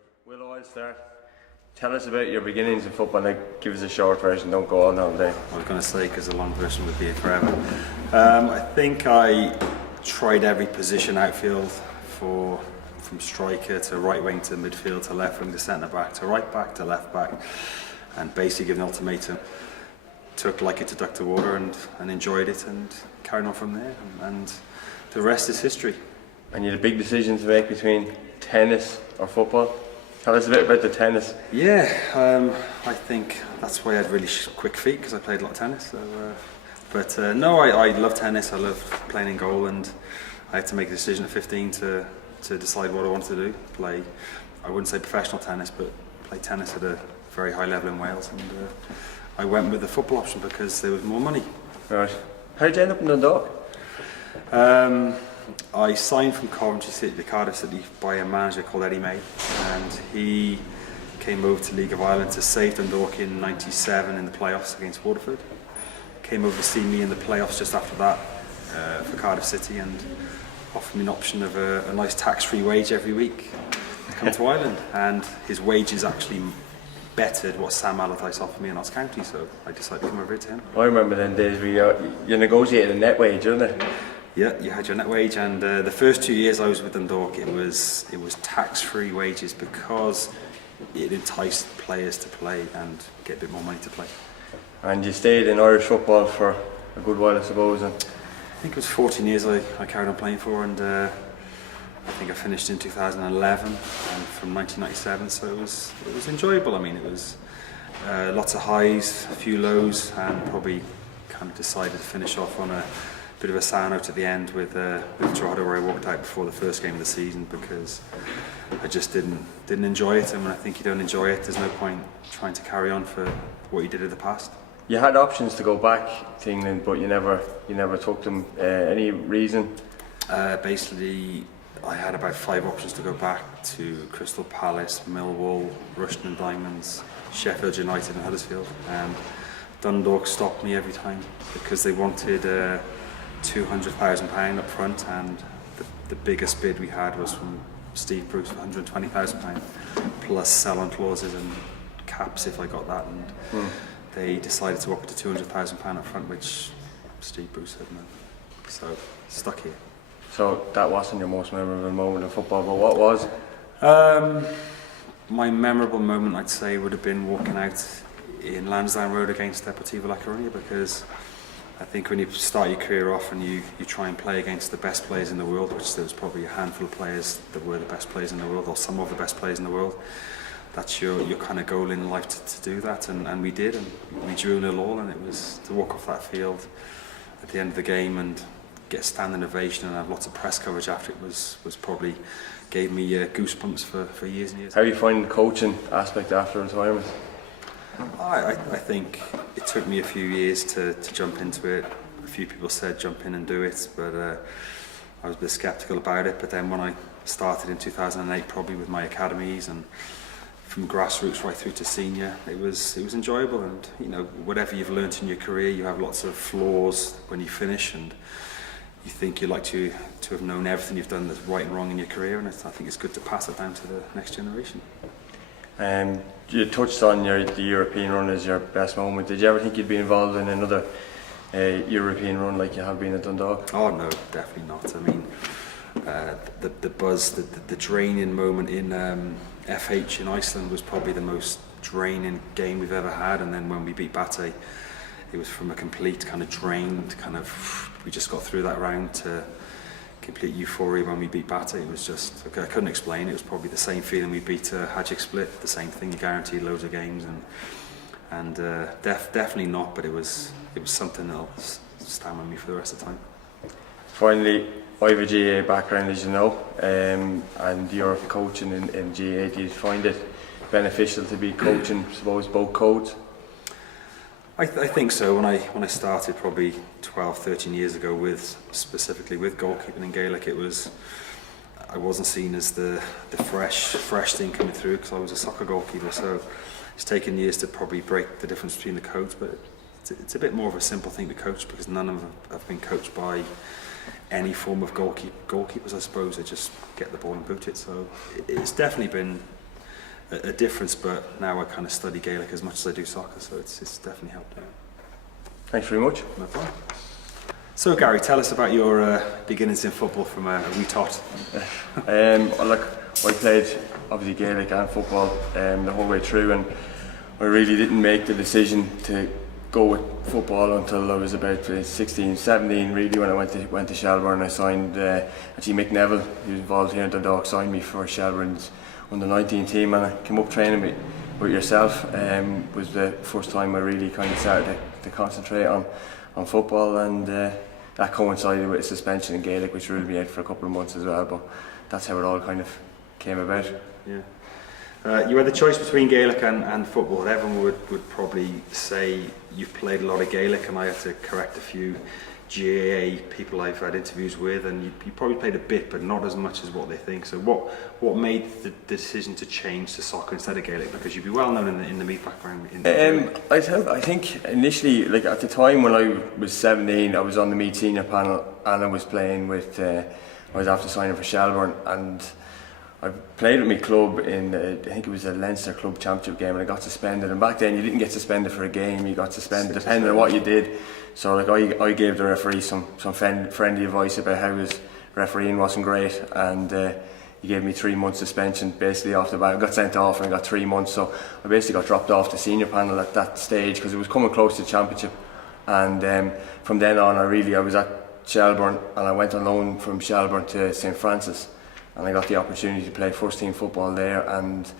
Good. Will, I'll start. Tell us about your beginnings in football. Like, give us a short version, don't go on all day. I was going to say, because a long version would be here forever. I think I tried every position outfield, from striker to right wing to midfield to left wing to centre back to right back to left back, and basically given an ultimatum. Took like it to duck to water and enjoyed it and carried on from there, and the rest is history. And you had a big decision to make between tennis or football. Tell us a bit about the tennis. Yeah, I think that's why I had really quick feet, because I played a lot of tennis. So, no, I love tennis. I love playing in goal, and I had to make a decision at 15 to decide what I wanted to do. Play, I wouldn't say professional tennis, but play tennis at a very high level in Wales. And I went with the football option because there was more money. Right. How did you end up in Dundalk? I signed from Coventry City to Cardiff City by a manager called Eddie May, and he came over to League of Ireland to save Dundalk in '97 in the playoffs against Waterford. Came over to see me in the playoffs just after that for Cardiff City, and offered me an option of a nice tax-free wage every week to come to Ireland. And his wages actually bettered what Sam Allardyce offered me in Notts County, so I decided to come over to him. I remember them days where you negotiated a net wage, didn't it? Yeah, you had your net wage, and the first 2 years I was with Dundalk, it was tax-free wages because it enticed players to play and get a bit more money to play. And you stayed in Irish football for a good while, I suppose. And I think it was 14 years I carried on playing for, and I think I finished in 2011 and from 1997, so it was enjoyable. I mean, it was lots of highs, a few lows, and probably kind of decided to finish off on a bit of a sour note at the end with Drogheda, where I walked out before the first game of the season because I just didn't enjoy it, and when I think you don't enjoy it, there's no point trying to carry on for what you did in the past. you had options to go back to England, but you never took them. Any reason? Basically, I had about 5 options to go back to: Crystal Palace, Millwall, Rushden Diamonds, Sheffield United and Huddersfield. Dundalk stopped me every time because they wanted £200,000 up front, and the biggest bid we had was from Steve Bruce for £120,000 plus sell-on clauses and caps if I got that, and they decided to up it to £200,000 up front, which Steve Bruce said no. So stuck here. So that wasn't your most memorable moment in football, but what was? My memorable moment, I'd say, would have been walking out in Lansdowne Road against Deportivo La Coruña, because I think when you start your career off and you try and play against the best players in the world, which there was probably a handful of players that were the best players in the world, or some of the best players in the world, that's your kind of goal in life to do that, and we did, and we drew 0-0, and it was to walk off that field at the end of the game and get a standing ovation and have lots of press coverage after it was probably gave me goosebumps for years and years. How are you finding the coaching aspect after retirement? I think it took me a few years to jump into it. A few people said jump in and do it, but I was a bit sceptical about it. But then when I started in 2008, probably with my academies and from grassroots right through to senior, it was enjoyable. And you know, whatever you've learnt in your career, you have lots of flaws when you finish, and you think you'd like to have known everything you've done that's right and wrong in your career, and I think it's good to pass it down to the next generation. You touched on the European run as your best moment. Did you ever think you'd be involved in another European run like you have been at Dundalk? Oh no, definitely not. I mean, the buzz, the draining moment in FH in Iceland was probably the most draining game we've ever had, and then when we beat Bate, it was from a complete kind of drained we just got through that round to complete euphoria when we beat Bate. It was just, I couldn't explain it. It was probably the same feeling we beat Hajduk Split, the same thing, you guaranteed loads of games, and definitely not, but it was something that'll stand with me for the rest of the time. Finally, I have a GAA background, as you know, and you're coaching in GAA. Do you find it beneficial to be coaching, I suppose, both codes? I think so. When I started probably 12, 13 years ago specifically with goalkeeping in Gaelic, I wasn't seen as the fresh thing coming through because I was a soccer goalkeeper. So it's taken years to probably break the difference between the codes, but it's a bit more of a simple thing to coach because none of them have been coached by any form of goalkeepers, I suppose. They just get the ball and boot it. So it's definitely been a difference, but now I kind of study Gaelic as much as I do soccer, so it's definitely helped out. Thanks very much. No problem. So Gary, tell us about your beginnings in football from a wee tot. Look, I played obviously Gaelic and football the whole way through, and I really didn't make the decision to go with football until I was about 16, 17 really, when I went to Shelbourne. I signed, actually Mick Neville, who was involved here in Dundalk, signed me for Shelbourne's under-19 team, and I came up training with yourself. Was the first time I really kind of started to concentrate on football, and that coincided with a suspension in Gaelic, which ruled me out for a couple of months as well, but that's how it all kind of came about. Yeah. You had the choice between Gaelic and football. Everyone would probably say you've played a lot of Gaelic, and I had to correct a few GAA people I've had interviews with, and you probably played a bit, but not as much as what they think. So what made the decision to change to soccer instead of Gaelic? Because you'd be well known in the Meath background. I think initially, like at the time when I was 17, I was on the Meath senior panel, and I was playing with. I was after signing for Shelbourne, and I played with my club in, I think it was a Leinster Club Championship game, and I got suspended. And back then you didn't get suspended for a game, you got suspended depending on what you did. So like I gave the referee some friendly advice about how his refereeing wasn't great, and he gave me 3 months suspension basically off the bat. I got sent off and I got 3 months, so I basically got dropped off the senior panel at that stage because it was coming close to the championship. And from then on I was at Shelbourne, and I went on loan from Shelbourne to St Francis, and I got the opportunity to play first team football there, and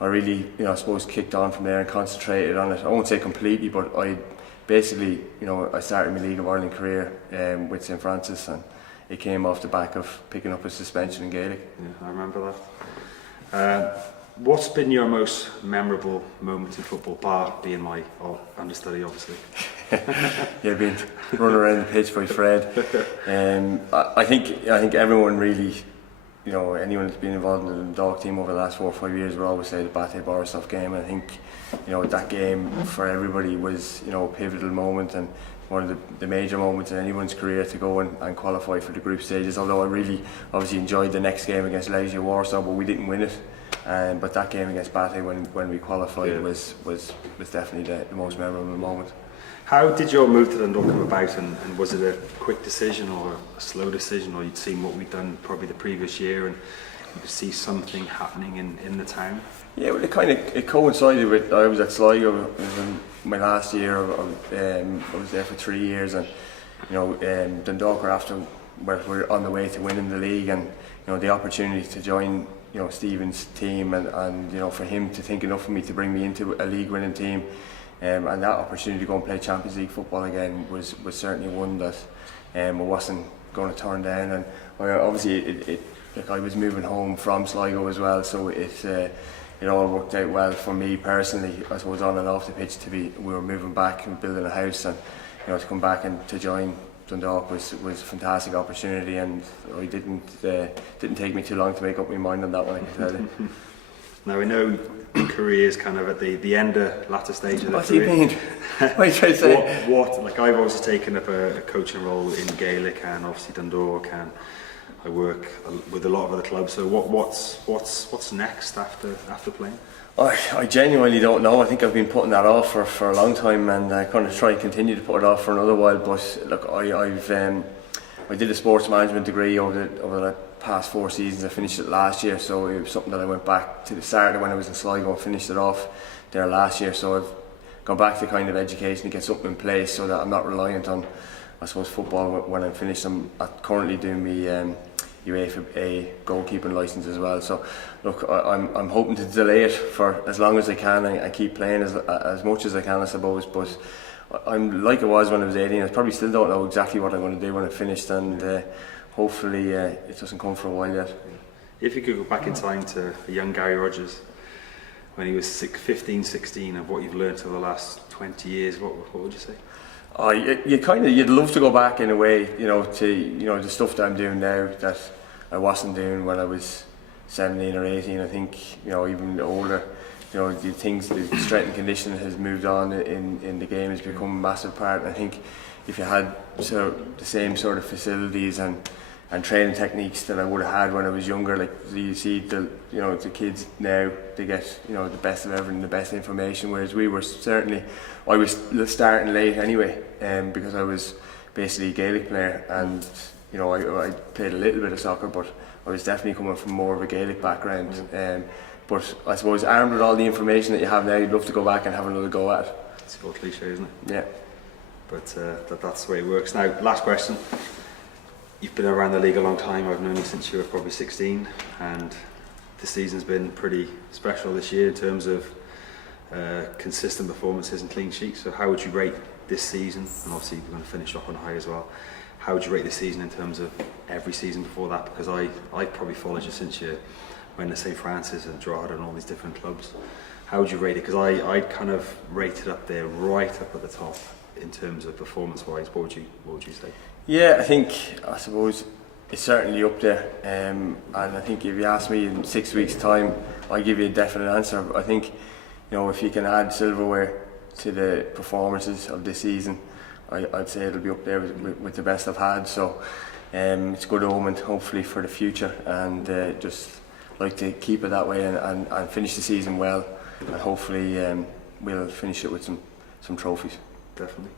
I really, I suppose, kicked on from there and concentrated on it. I won't say completely, but I basically, I started my League of Ireland career with St Francis, and it came off the back of picking up a suspension in Gaelic. Yeah, I remember that. What's been your most memorable moment in football, bar being my understudy, obviously? Yeah, being run around the pitch by Fred. I think everyone really, anyone that's been involved in the Dundalk team over the last 4 or 5 years will always say the Bate Borisov game. And I think, that game for everybody was, a pivotal moment, and one of the major moments in anyone's career to go and qualify for the group stages. Although I really obviously enjoyed the next game against Legia Warsaw, but we didn't win it. But that game against Bate when we qualified was definitely the most memorable moment. How did your move to Dundalk come about, and was it a quick decision or a slow decision, or you'd seen what we'd done probably the previous year and you could see something happening in the town? Yeah, well, it coincided with, I was at Sligo, it was in my last year. I was there for 3 years, and Dundalk were on the way to winning the league, and the opportunity to join Stephen's team, and for him to think enough of me to bring me into a league winning team, and that opportunity to go and play Champions League football again was certainly one that I wasn't going to turn down. And obviously I was moving home from Sligo as well, so it all worked out well for me personally, I suppose, on and off the pitch. We were moving back and building a house, and to come back and to join Dundalk was a fantastic opportunity, and it didn't take me too long to make up my mind on that one, I can tell you. Now we know your career is kind of at the end of latter stage of the career. What do you mean? What are you trying to say? What like I've also taken up a coaching role in Gaelic and obviously Dundalk, and I work with a lot of other clubs. So what's next after playing? I genuinely don't know. I think I've been putting that off for a long time, and I'm going to try and continue to put it off for another while. But look, I did a sports management degree over the past 4 seasons. I finished it last year, so it was something that I went back to the start of when I was in Sligo and finished it off there last year. So I've gone back to kind of education to get something in place so that I'm not reliant on, I suppose, football when I'm finished. I'm currently doing my UEFA goalkeeping licence as well. So look, I'm hoping to delay it for as long as I can and keep playing as much as I can, I suppose. But I'm like I was when I was 18. I probably still don't know exactly what I'm going to do when I'm finished, and hopefully it doesn't come for a while yet. If you could go back in time to a young Gary Rogers when he was 15, 16, of what you've learned over the last 20 years, what would you say? You'd love to go back in a way, to the stuff that I'm doing now that I wasn't doing when I was 17 or 18. I think even older, the strength and conditioning has moved on in the game, has become a massive part. And I think if you had the same sort of facilities and and training techniques that I would have had when I was younger. Like you see the kids now, they get the best of everything, the best information, whereas I was starting late anyway, because I was basically a Gaelic player, and I played a little bit of soccer, but I was definitely coming from more of a Gaelic background. But I suppose armed with all the information that you have now, you'd love to go back and have another go at it. It's a good cliche, isn't it? Yeah. But that's the way it works. Now, last question. You've been around the league a long time. I've known you since you were probably 16, and the season's been pretty special this year in terms of consistent performances and clean sheets. So how would you rate this season? And obviously we're going to finish off on high as well. How would you rate this season in terms of every season before that? Because I probably followed you since you went to St Francis and Drogheda and all these different clubs. How would you rate it? Because I kind of rated up there, right up at the top in terms of performance-wise. What would you say? Yeah, I suppose it's certainly up there. And I think if you ask me in 6 weeks' time, I'll give you a definite answer. I think if you can add silverware to the performances of this season, I'd say it'll be up there with the best I've had. So it's good omen, hopefully, for the future, and just like to keep it that way and finish the season well, and hopefully we'll finish it with some trophies. Definitely.